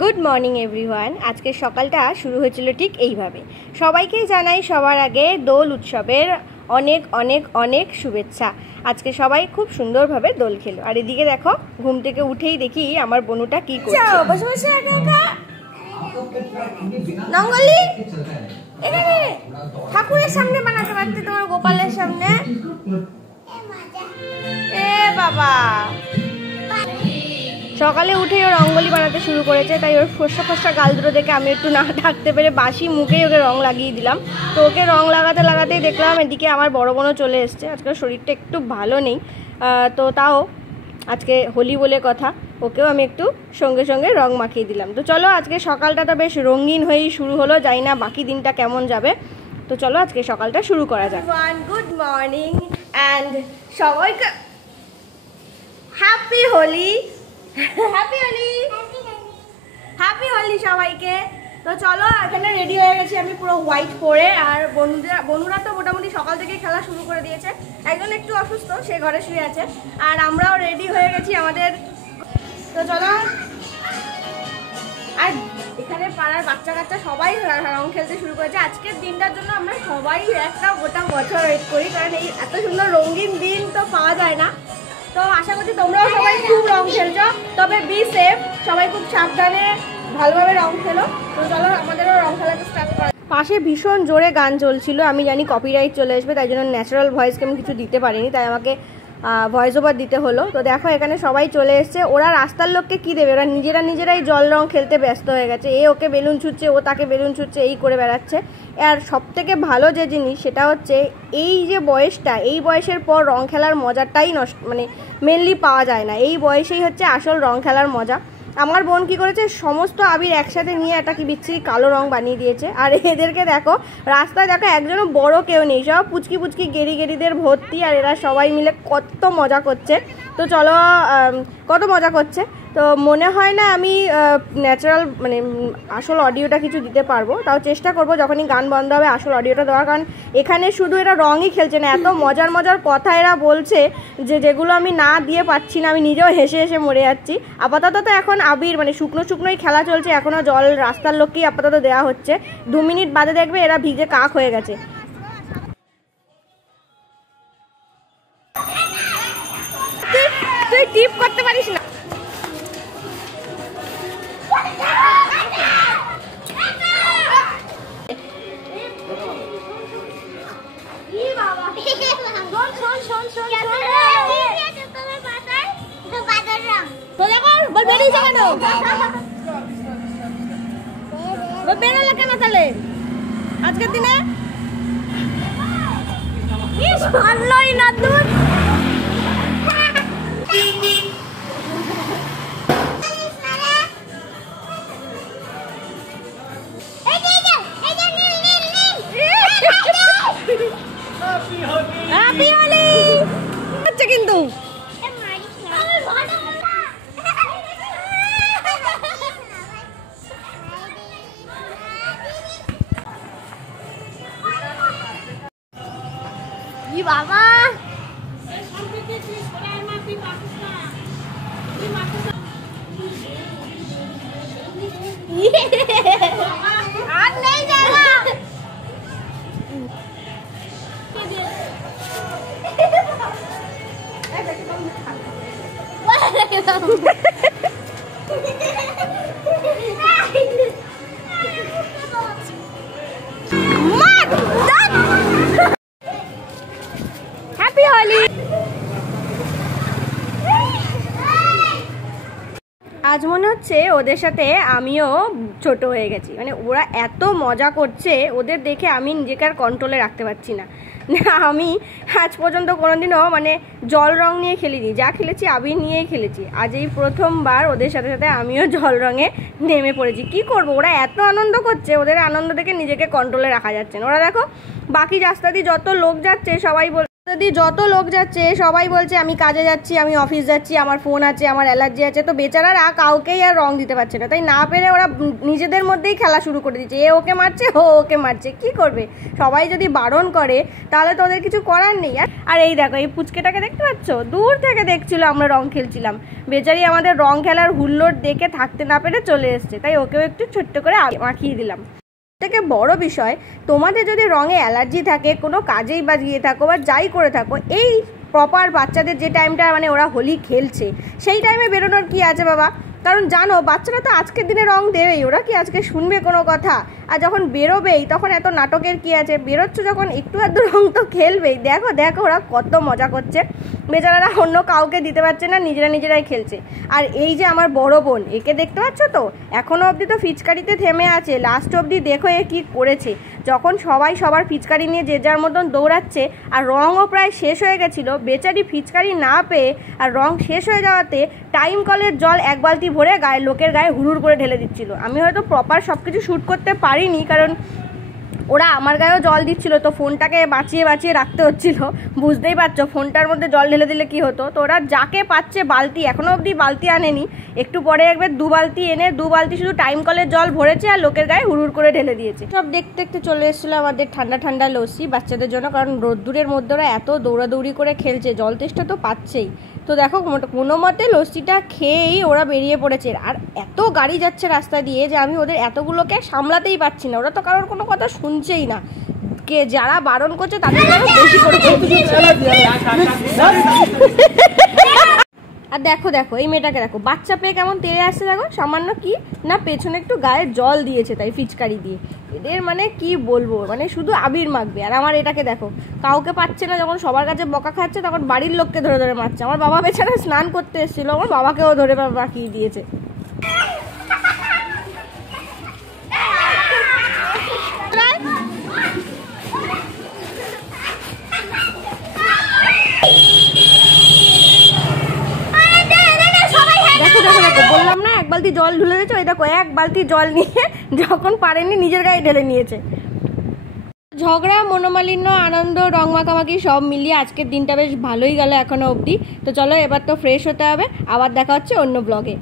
Good morning everyone. আজকে সকালটা শুরু হয়েছিল ঠিক এইভাবে। সবাইকেই জানাই সবার আগে দোল উৎসবের অনেক অনেক অনেক শুভেচ্ছা। আজকে সবাই খুব সুন্দরভাবে দোল খেলো। আর এদিকে দেখো, ঘুম থেকে উঠেই দেখি আমার বনুটা কি করছে। বসে বসে নঙ্গলি এখানে ঠাকুরের সামনে বানাতে পারতে, তোমার গোপালের সামনে। এ বাবা, সকালে উঠে ও রঙ্গোলি বানাতে শুরু করেছে, তাই ওর ফোসা ফোসা গাল দুটো দেখে আমি একটু না থাকতে পেরে বাসি মুখেই ওকে রং লাগিয়ে দিলাম। তো ওকে রং লাগাতে লাগাতেই দেখলাম এদিকে আমার বড় বোনও চলে এসছে। আজকে শরীরটা একটু ভালো নেই, তো তাও আজকে হোলি বলে কথা, ওকেও আমি একটু সঙ্গে সঙ্গে রং মাখিয়ে দিলাম। তো চলো, আজকে সকালটা তো বেশ রঙিন হয়েই শুরু হলো, জানি না বাকি দিনটা কেমন যাবে। তো চলো আজকে সকালটা শুরু করা যাক। গুড মর্নিং অ্যান্ড সবাইকে happy Holi. Happy Holi, happy Holi সবাইকে। তো চলো, এখানে রেডি হয়ে গেছি আমি পুরো হোয়াইট পরে। আর বন্ধুরা তো মোটামুটি সকাল থেকে খেলা শুরু করে দিয়েছে। একজন একটু অসুস্থ, সে ঘরে শুয়ে আছে। আর আমরাও রেডি হয়ে গেছি আমাদের। তো চলো, আর এখানে পাড়ার বাচ্চা কাচ্চা সবাই রং খেলতে শুরু করেছে। আজকের দিনটার জন্য আমরা সবাই একটা গোটা বছর ওয়েট করি, কারণ এই এত সুন্দর রঙিন দিন তো পাওয়া যায় না। তো আশা করছি তোমরাও সবাই খুব রং খেলছো, তবে বি সেফ, সবাই খুব সাবধানে ভালোভাবে রং খেলো। তো চলো আমাদেরও রং খেলাতে স্টার্ট করা। পাশে ভীষণ জোরে গান চলছিল, আমি জানি কপিরাইট চলে আসবে, তাই জন্য ন্যাচারাল ভয়েসকে আমি কিছু দিতে পারিনি, তাই আমাকে ভয়েস ওভার দিতে হলো। তো দেখো এখানে সবাই চলে এসছে। ওরা রাস্তার লোককে কি দেবে, ওরা নিজেরাই জল রং খেলতে ব্যস্ত হয়ে গেছে। এ ওকে বেলুন ছুটছে, ও তাকে বেলুন ছুটছে, এই করে বেড়াচ্ছে। আর সব থেকে ভালো যে জিনিস সেটা হচ্ছে এই যে বয়সটা, এই বয়সের পর রং খেলার মজাটাই মানে মেনলি পাওয়া যায় না। এই বয়সেই হচ্ছে আসল রং খেলার মজা। আমার বোন কি করেছে, সমস্ত আবির একসাথে নিয়ে একটা কি বিচ্ছিরি কালো রং বানিয়ে দিয়েছে। আর এদেরকে দেখো, রাস্তায় দেখো একজনও বড় কেউ নেই, সব পুচকি পুচকি গেরিদের ভর্তি। আর এরা সবাই মিলে কত মজা করছে। তো চলো, কত মজা করছে। তো মনে হয় না আমি ন্যাচারাল মানে আসল অডিওটা কিছু দিতে পারবো, তাও চেষ্টা করব যখনই গান বন্ধ হবে আসল অডিওটা দেওয়ার। কারণ এখানে শুধু এরা রঙই খেলছে না, এত মজার মজার কথা এরা বলছে যেগুলো আমি না দিয়ে পাচ্ছি না, আমি নিজেও হেসে হেসে মরে যাচ্ছি। আপাতত তো এখন আবির মানে শুকনোই খেলা চলছে, এখনও জল রাস্তার লোককেই আপাতত দেওয়া হচ্ছে। 2 মিনিট বাদে দেখবে এরা ভিজে কাক হয়ে গেছে। তুই টিপ করতে পারিস না। আজকের দিনে ভালোই না দুধ। হ্যাপি হোলি হচ্ছে কিন্তু বাবা আর নেই জায়গা। হ্যাপি হোলি। আজ মনে হচ্ছে ওদের সাথে আমিও ছোট হয়ে গেছি। মানে ওরা এত মজা করছে, ওদের দেখে আমি নিজেকে আর কন্ট্রোলে রাখতে পারছি না। আমি আজ পর্যন্ত কোনোদিনও মানে জল রং নিয়ে খেলিনি, যা খেলেছি আবির নিয়েই খেলেছি। আজ এই প্রথমবার ওদের সাথে সাথে আমিও জল রঙে নেমে পড়েছি। কি করব, ওরা এত আনন্দ করছে, ওদের আনন্দ দেখে নিজেকে কন্ট্রোলে রাখা যাচ্ছে না। ওরা দেখো বাকি রাস্তা দিয়ে যত লোক যাচ্ছে সবাই বলছে যদি যত লোক যাচ্ছে সবাই বলছে আমি কাজে যাচ্ছি, আমি অফিস যাচ্ছি, আমার ফোন আছে, আমার অ্যালার্জি আছে, তো বেচারারা কাউকেই আর রং দিতে পারছে না। তাই না পেরে ওরা নিজেদের মধ্যেই খেলা শুরু করে দিচ্ছে, এ ওকে মারছে, ও ওকে মারছে। কি করবে, সবাই যদি বারণ করে তাহলে তো ওদের কিছু করার নেই। আর এই দেখো এই পুচকেটাকে দেখতে পাচ্ছ, দূর থেকে দেখছিল আমরা রং খেলছিলাম, বেচারি আমাদের রং খেলার হুল্লোড় দেখে থাকতে না পেরে চলে এসছে, তাই ওকেও একটু ছোট্ট করে মাখিয়ে দিলাম। থেকে বড় বিষয়, তোমাদের যদি রঙে অ্যালার্জি থাকে, কোনো কাজেই বা গিয়ে থাকো বা যাই করে থাকো, এই প্রপার বাচ্চাদের যে টাইমটা মানে ওরা হোলি খেলছে সেই টাইমে বেরোনোর কি আছে বাবা? কারণ জানো বাচ্চারা তো আজকের দিনে রং দেবেই, ওরা কি আজকে শুনবে কোনো কথা? আর যখন বেরোবেই তখন এত নাটকের কি আছে, বেরোচ্ছ যখন একটু আধটু রং তো খেলবেই। দেখো দেখো ওরা কত মজা করছে, বেচারারা অন্য কাউকে দিতে পারছে না, নিজেরাই খেলছে। আর এই যে আমার বড় বোন, একে দেখতে পাচ্ছ তো, এখনও অবধি তো ফিচকারিতে থেমে আছে, লাস্ট অবধি দেখো এ কী করেছে। যখন সবাই সবার ফিচকারি নিয়ে যে যার মতন দৌড়াচ্ছে আর রঙও প্রায় শেষ হয়ে গেছিলো, বেচারি ফিচকারি না পেয়ে আর রং শেষ হয়ে যাওয়াতে টাইম কলের জল এক বালতি ভরে লোকের গায়ে হুড়ুর করে ঢেলে দিচ্ছিল। আমি হয়তো প্রপার সব কিছু শ্যুট করতে পারিনি, কারণ ওরা আমার গায়েও জল দিচ্ছিল, তো ফোনটাকে বাঁচিয়ে রাখতে হচ্ছিল। বুঝতেই পারছো ফোনটার মধ্যে জল ঢেলে দিলে কি হতো। তো ওরা যাকে পাচ্ছে বালতি, এখনও অবধি বালতি আনেনি, একটু পরে একবার 2 বালতি এনে 2 বালতি শুধু টাইম কলের জল ভরেছে আর লোকের গায়ে হুড়ুর করে ঢেলে দিয়েছে। সব দেখতে দেখতে চলে এসেছিলো আমাদের ঠান্ডা ঠান্ডা লস্যি বাচ্চাদের জন্য, কারণ রোদ্দুরের মধ্যে ওরা এত দৌড়াদৌড়ি করে খেলছে, জল তেষ্টা তো পাচ্ছেই। তো দেখো কোনো মতে লস্যিটা খেয়েই ওরা বেরিয়ে পড়েছে। আর এত গাড়ি যাচ্ছে রাস্তা দিয়ে যে আমি ওদের এতগুলোকে সামলাতেই পারছি না, ওরা তো কারোর কোনো কথা শুনছেই না, কে যারা বারণ করছে তাদের বেশি করে। আর দেখো দেখো এই মেয়েটাকে দেখো, বাচ্চা পেয়ে কেমন তেড়ে আসছে, দেখো সামান্য কি না পেছনে একটু গায়ে জল দিয়েছে তাই ফিচকারি দিয়ে। এদের মানে কি বলবো, মানে শুধু আবির মাখবে। আর আমার এটাকে দেখো, কাউকে পাচ্ছে না, যখন সবার কাছে বকা খাচ্ছে তখন বাড়ির লোককে ধরে ধরে মারছে। আমার বাবা বেচারা স্নান করতে এসেছিলো, আমার বাবাকেও ধরে মাখিয়ে দিয়েছে। বললাম না এক বালতি জল ঢুলে দিয়েছে, ওই দেখো এক বালতি জল নিয়ে যখন পারেনি নিজের গায়ে ঢেলে নিয়েছে। ঝগড়া, মনোমালিন্য, আনন্দ, রং মাখামাখি সব মিলিয়ে আজকের দিনটা বেশ ভালোই গেল এখনো অবধি। তো চলো এবার তো ফ্রেশ হতে হবে, আবার দেখা হচ্ছে অন্য ব্লগে।